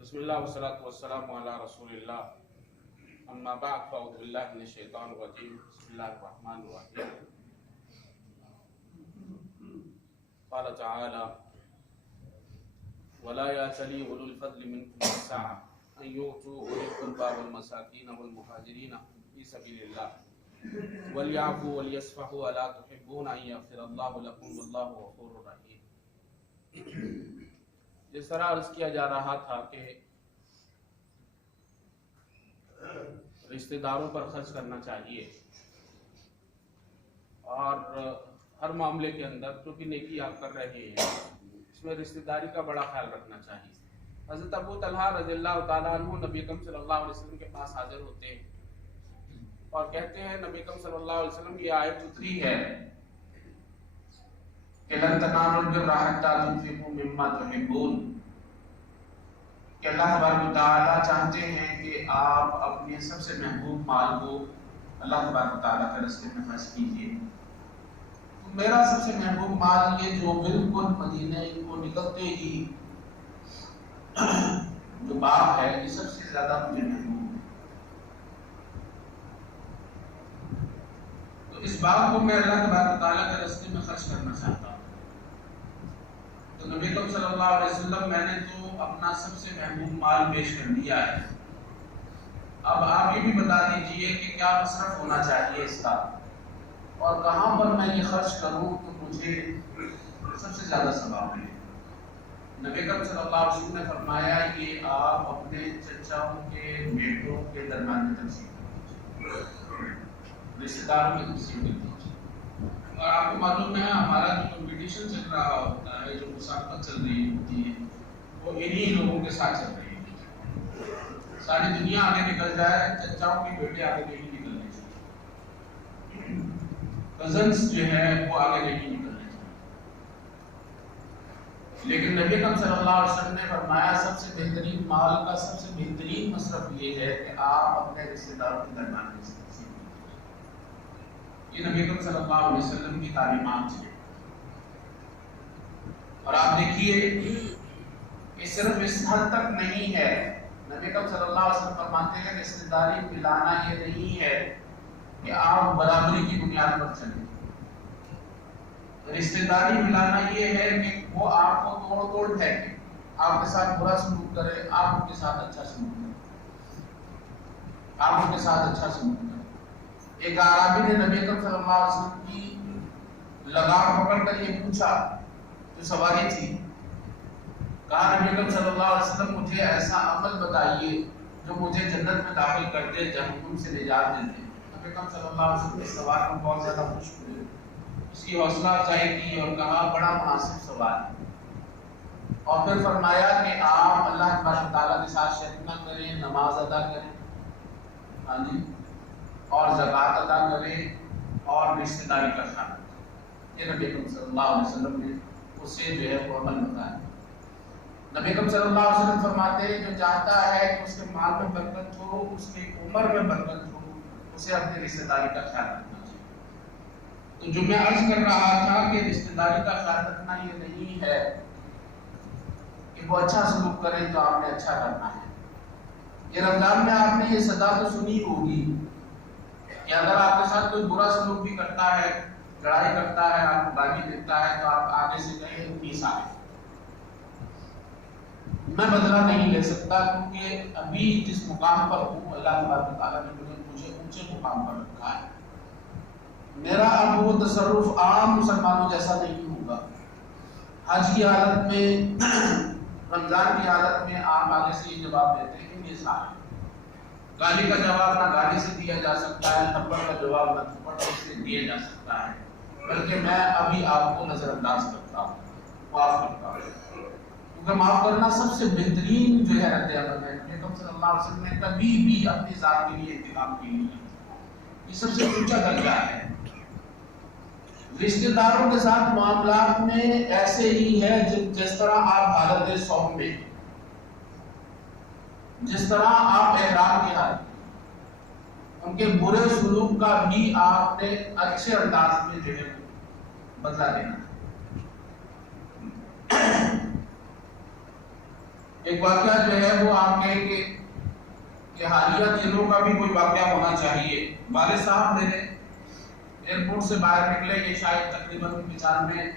بسم اللہ والصلاة والسلام علی رسول اللہ، اما بعد فاعوذ باللہ من الشیطان الرجیم، بسم اللہ الرحمن الرحیم۔ قال تعالی ولا يأتل أولو الفضل منكم والسعة أن يؤتوا أولي القربى والمساكين والمهاجرين في سبيل الله وليعفوا وليصفحوا ألا تحبون أن يغفر الله لكم والله غفور رحيم۔ جس طرح عرض کیا جا رہا تھا کہ رشتہ داروں پر خرچ کرنا چاہیے، اور ہر معاملے کے اندر جو بھی نیکی آپ کر رہے ہیں اس میں رشتہ داری کا بڑا خیال رکھنا چاہیے۔ حضرت ابو طلحہ رضی اللہ تعالیٰ عنہ نبی اکرم صلی اللہ علیہ وسلم کے پاس حاضر ہوتے ہیں اور کہتے ہیں نبی اکرم صلی اللہ علیہ وسلم یہ آیت اتری ہے کہ لن تنالوا البر حتى تنفقوا مما تحبون، کہ اللہ تبارک و تعالیٰ چاہتے ہیں کہ آپ اپنے سب سے محبوب مال کو اللہ تبارک و تعالیٰ کے راستے میں خرچ کیجیے۔ میرا سب سے محبوب مال یہ جو بالکل مدینے کو نکلتے ہی جو باغ ہے یہ سب سے زیادہ مجھے محبوب ہے، تو اس باغ کو میں اللہ تبارک و تعالیٰ کے راستے میں خرچ کرنا چاہتا ہوں۔ تو نبی اکرم صلی اللہ علیہ وسلم میں نے تو اپنا سب سے محبوب مال پیش کر دیا ہے، اب آپ یہ بھی بتا دیجئے کہ کیا مصرف ہونا چاہیے اس کا، اور کہاں پر میں یہ خرچ کروں تو مجھے سب سے زیادہ ثواب ملے۔ نبی اکرم صلی اللہ علیہ وسلم نے فرمایا کہ آپ اپنے چچاؤں کے بیٹوں کے درمیان میں تقسیم کر دیجیے، رشتہ داروں کی تقسیم کر دیجیے۔ اور آپ کو معلوم ہے ہمارا جو کمپٹیشن چل رہا ہوتا ہے، جو مسابقت چل رہی ہوتی ہے، وہ انہی لوگوں کے ساتھ چل رہی ہے۔ ساری دنیا آگے نکل جائے، چچاؤں کے بیٹے آگے نہیں نکلنے چاہیے، کزنس جو ہے وہ آگے نہیں نکلنے چاہیے۔ لیکن نبی اکرم صلی اللہ علیہ وسلم نے فرمایا سب سے بہترین مال کا سب سے بہترین مصرف یہ ہے کہ آپ اپنے رشتہ داروں کے درمیان میں تقسیم کیجیے۔ یہ نبی اکرم صلی اللہ علیہ وسلم کی تعلیمات ہیں، اور آپ دیکھیے یہ صرف اس حد تک نہیں ہے۔ نبی اکرم صلی اللہ علیہ وسلم فرماتے ہیں کہ رشتہ داری ملانا یہ نہیں ہے کہ آپ برابری کی بنیاد پر چلیں، رشتہ داری ملانا یہ ہے کہ وہ آپ کو توڑ توڑ پھینکے، آپ کے ساتھ برا سلوک کرے، آپ ان کے ساتھ اچھا سلوک کرے، آپ ان کے ساتھ اچھا سلوک کرے۔ ایک اعرابی نے نبی اکرم صلی اللہ علیہ وسلم کی لگام پکڑ کر یہ پوچھا، جو سواری تھی، کہا نبی اکرم صلی اللہ علیہ وسلم مجھے ایسا عمل بتائیے جو مجھے جنت میں داخل کر دے، جہنم سے نجات دے دے۔ نبی اکرم صلی اللہ علیہ وسلم اس سوال میں بہت زیادہ خوش ہوئے، اس کی حوصلہ افزائی کی اور کہا بڑا مناسب سوال ہے، اور پھر فرمایا کہ آپ اللہ تبارک تعالیٰ کے ساتھ شرک نہ کریں، نماز ادا کریں، ہاں جی، اور زکوٰۃ ادا کریں، اور رشتہ داری کا خیال رکھیں۔ یہ نبی اکرم صلی اللہ علیہ وسلم نے اسے جو ہے وہ عمل بتایا۔ نبی اکرم صلی اللہ علیہ وسلم فرماتے ہیں جو چاہتا ہے کہ اس کے مال میں برکت ہو، اس کی عمر میں برکت ہو، اسے اپنی رشتہ داری کا خیال رکھنا چاہیے۔ تو جو میں عرض کر رہا تھا کہ رشتہ داری کا خیال رکھنا یہ نہیں ہے کہ وہ اچھا سلوک کریں تو آپ نے اچھا کرنا ہے۔ یہ رمضان میں آپ نے یہ صدا تو سنی ہوگی کہ اگر آپ کے ساتھ کوئی برا سلوک بھی کرتا ہے، لڑائی کرتا ہے، آپ کو گالی دیتا ہے، تو آپ آگے سے کہیں پیس آئے، میں بدلہ نہیں لے سکتا، کیونکہ ابھی جس مقام پر ہوں اللہ تبارک تعالیٰ نے مجھے اونچے مقام پر رکھا ہے، میرا اب وہ تصرف عام مسلمانوں جیسا نہیں ہوگا۔ حج کی حالت میں، رمضان کی حالت میں آپ آگے سے یہ جواب دیتے ہیں کہ یہ سارے گالی کا جواب نہ گالی سے دیا جا سکتا ہے، تھپڑ کا جواب نہ تھپڑ سے دیا جا سکتا ہے، بلکہ میں ابھی آپ کو نظر انداز کرتا ہوں، معاف کرتا ہوں، کیونکہ معاف کرنا سب سے بہترین جو ہے رد عمل ہے۔ نبی اکرم صلی اللہ علیہ وسلم نے کبھی بھی اپنی ذات کے لیے انتقام کی نہیں، یہ سب سے اونچا درجہ ہے۔ رشتہ داروں کے ساتھ معاملات میں ایسے ہی ہے جس طرح آپ حالت صوم میں، جس طرح آپ احرام کی حالت میں، ان کے برے سلوک کا بھی آپ نے اچھے انداز میں جو ہے بدلہ دینا ہے۔ ایک واقعہ جو ہے وہ آپ کہیں گے کہ حالیہ دنوں کا بھی کوئی واقعہ ہونا چاہیے۔ والد صاحب میرے ایئرپورٹ سے باہر نکلے، یہ شاید تقریباً 95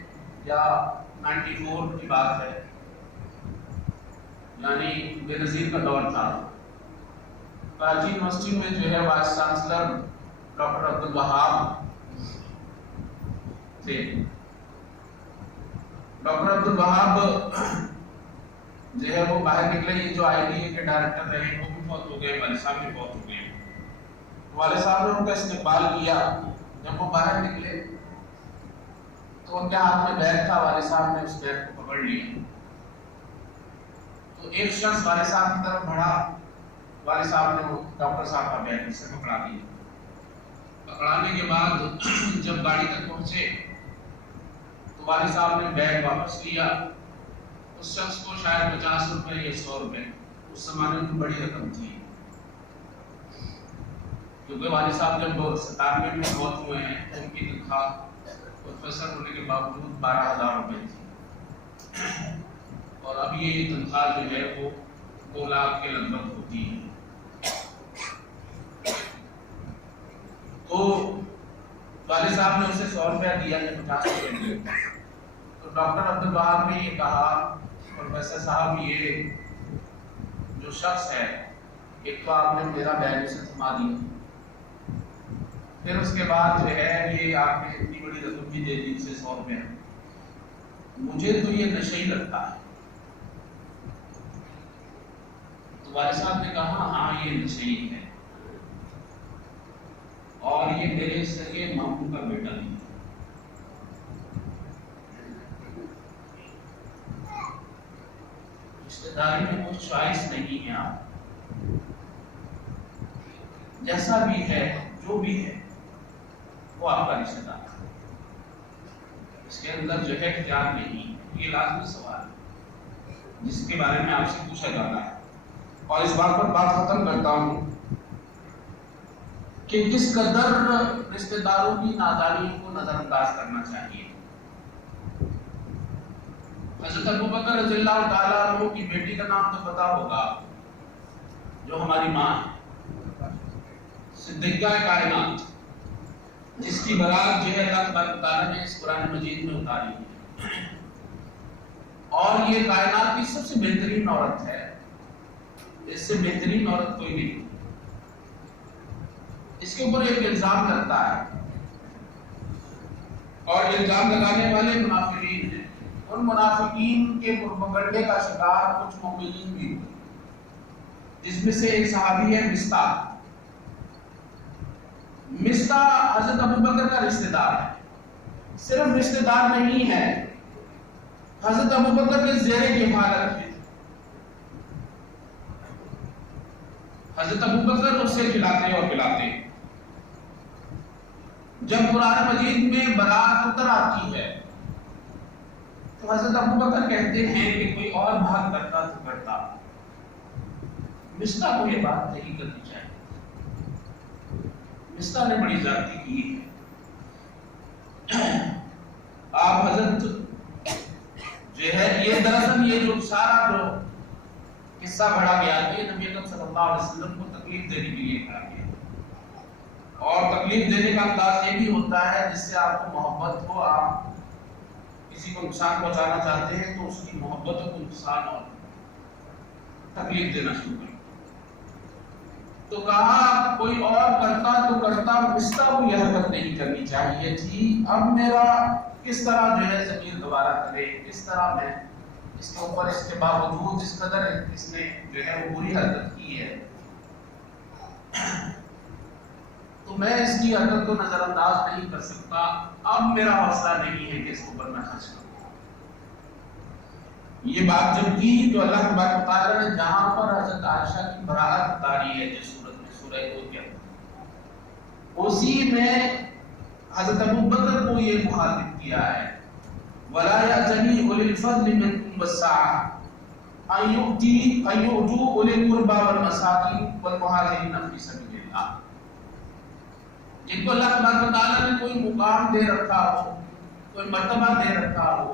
یا 94 کی بات ہے، یعنی بے نظیر کا دور تھا۔ کراچی یونیورسٹی میں جو ہے وائس چانسلر ڈاکٹر عبدالوہاب تھے۔ ڈاکٹر عبدالوہاب جو ہے وہ باہر نکلے، یہ جو آئی ڈی اے کے ڈائریکٹر رہے وہ بھی بہت ہو گئے، والد صاحب بھی بہت ہو گئے۔ والد صاحب نے ان کا استقبال کیا، جب وہ باہر نکلے تو ان کے ہاتھ میں بیگ تھا، والد صاحب نے اس بیگ کو پکڑ لیا، تو ایک شخص والد صاحب کی طرف بڑھا، والد صاحب نے وہ ڈاکٹر صاحب کا بیگ سے پکڑا دیا۔ پکڑانے کے بعد جب گاڑی تک پہنچے تو والد صاحب نے بیگ واپس لیا۔ اس شخص کو شاید 50 روپے یا 100 روپے، اس زمانے میں بڑی رقم تھی، کیونکہ والد صاحب جب 97 میں فوت ہوئے ہیں تو ان کی تنخواہ پروفیسر ہونے کے باوجود 12,000 روپے تھی، اور اب یہ تنخواہ جو ہے وہ 2 لاکھ کے لگ بھگ ہوتی ہے۔ تو والد صاحب نے اسے 100 روپیہ دیا یا 50 روپے دیا، تو تو ڈاکٹر عبدالوہاب نے یہ کہا پروفیسر صاحب یہ جو شخص ہے ایک تو آپ نے میرا بیان سے تھما دیا، پھر اس کے بعد جو ہے یہ آپ نے اتنی بڑی رقم بھی دے دی 100 روپے، مجھے تو یہ نشئی لگتا ہے۔ تو والد صاحب نے کہا ہاں یہ نشئی ہے اور یہ میرے سگے ماموں کا بیٹا نہیں ہے۔ رشتے داری میں کوئی چوائس نہیں ہے، آپ جیسا بھی ہے جو بھی ہے وہ آپ کا رشتے دار ہے، اس کے اندر جو ہے اختیار نہیں۔ یہ لازمی سوال ہے جس کے بارے میں آپ سے پوچھا جانا ہے، اور اس بات پر بات ختم کرتا ہوں کہ کس قدر رشتے داروں کی نادانیوں کو نظر انداز کرنا چاہیے۔ حضرت ابوبکر رضی اللہ تعالیٰ عنہ کی بیٹی کا نام تو پتا ہوگا، جو ہماری ماں ہے، صدیقہ کائنات، جس کی برات جو ہے اللہ تبارک و تعالیٰ نے اس قرآن مجید میں اتاری ہے، اور یہ کائنات کی سب سے بہترین عورت ہے، اس سے بہترین عورت کوئی نہیں۔ اس کے اوپر ایک الزام کرتا ہے اور الزام لگانے والے منافقین ہیں، ان منافقین کے پروپیگنڈے کا شکار کچھ مومنین بھی ہوئے، جس میں سے ایک صحابی ہے مصطح۔ مصطح حضرت ابوبکر کا رشتہ دار ہے، صرف رشتہ دار نہیں ہے، حضرت ابوبکر کے زیر کفالت ہے۔ حضرت ابوبکر اس سے کھلاتے اور پلاتے۔ جب قرآن مجید میں برات اتر آتی ہے تو حضرت ابوبکر کہتے ہیں کہ کوئی اور بات کرتا تو کرتا، مصطح کو یہ بات نہیں کرنی چاہیے۔ مصطح نے بڑی زیادتی کی ہے۔ آپ حضرت جو ہے یہ دراصل یہ جو سارا جو قصہ پڑھا گیا تو یہ نبی اکرم صلی اللہ علیہ وسلم کو تکلیف دینے کے لیے کہا گیا، اور تکلیف دینے کا انداز یہ بھی ہوتا ہے جس سے آپ کو محبت ہو، آپ کسی کو نقصان پہنچانا چاہتے ہیں تو اس کی محبتوں کو نقصان اور تکلیف دینا شروع کریں۔ تو کہا کوئی اور کرتا تو کرتا، مصطح کو یہ حرکت نہیں کرنی چاہیے تھی۔ اب میرا کس طرح جو ہے ضمیر دوبارہ کرے، کس طرح میں اس کے اوپر اس کے باوجود اس قدر اس نے جو ہے وہ بری حرکت کی ہے، تو میں اس کی حرکت کو نظر انداز نہیں کر سکتا۔ اب میرا حوصلہ نہیں ہے کہ اس کو اوپر میں خرچ کروں۔ یہ بات جب کی تو اللہ تبارک و تعالیٰ نے جہاں پر حضرت عائشہ کی برات اتاری ہے جس صورت میں سورہ ہود کے اندر، اسی میں حضرت ابوبکر کو یہ مخاطب کیا ہے، وَلَا يَأْتَلِي أُولِي الْفَضْلِ مِنْكُمْ وَالسَّعَةِ أَن يُؤْتُوا أُولِي الْقُرْبَى وَالْمَسَاكِينِ وَالْمُهَاجِرِينَ فِي سَبِيلِ اللَّهِ۔ جن کو اللہ تبارک و تعالیٰ نے کوئی مقام دے رکھا ہو، کوئی مرتبہ دے رکھا ہو،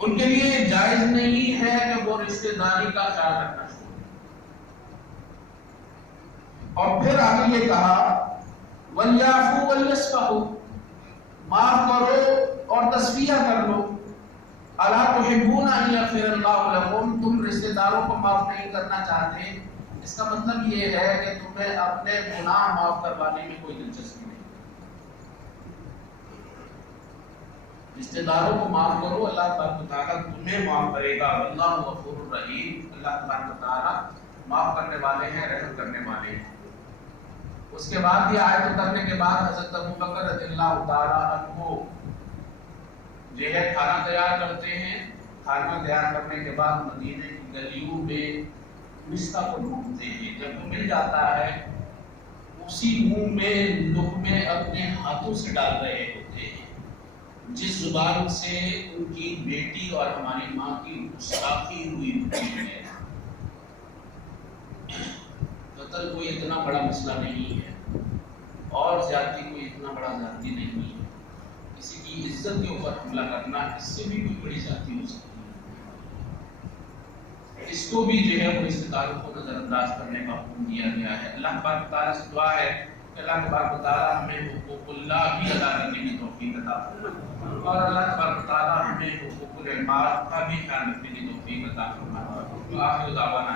ان کے لیے جائز نہیں ہے کہ وہ رشتہ داری کا خیال رکھنا شروع کریں۔ اور پھر آگے یہ کہا وَلْيَعْفُوا وَلْيَصْفَحُوا، معاف کرو اور تصفیہ کر لو۔ أَلَا تُحِبُّونَ أَن يَغْفِرَ اللَّهُ لَكُمْ، تم رشتہ داروں کو معاف نہیں کرنا چاہتے، اس کا مطلب یہ ہے کہ تمہیں اپنے گناہ معاف کروانے میں کوئی دلچسپی نہیں۔ رشتہ داروں کو معاف کرو، اللہ تبارک و تعالیٰ تمہیں معاف کرے گا۔ واللہ غفور الرحیم، اللہ تبارک و تعالیٰ معاف کرنے والے ہیں، رحم کرنے والے ہیں۔ اس کے بعد یہ آیت اترنے کے بعد حضرت ابوبکر رضی اللہ تعالیٰ عنہ جو ہے کھانا تیار کرتے ہیں۔ کھانا تیار کرنے کے بعد مدینے کی گلیوں میں مصطح کو ڈھونڈتے ہیں، جب وہ مل جاتا ہے اسی منہ میں لقمے اپنے ہاتھوں سے ڈال رہے ہوتے ہیں، جس زبان سے ان کی بیٹی اور ہماری ماں کی گستاخی ہوئی ہوتی ہے۔ قتل کوئی اتنا بڑا مسئلہ نہیں ہے، اور زیادتی کوئی اتنا بڑا زیادتی نہیں ہے، کسی کی عزت کے اوپر حملہ کرنا اس سے بھی کوئی بڑی زیادتی ہو سکتی ہے۔ اس کو بھی جو ہے وہ رشتہ داروں کو نظر انداز کرنے کا حکم دیا گیا ہے۔ اللہ تبارک و تعالیٰ سے دعا ہے کہ اللہ تبارک و تعالیٰ ہمیں حقوق اللہ بھی ادا کرنے کی توفیق عطا فرمائے اور اللہ تبارک تعالیٰ ہمیں حقوق العباد کا بھی خیال رکھنے کی توفیق عطا فرمائے. آخر دعوانا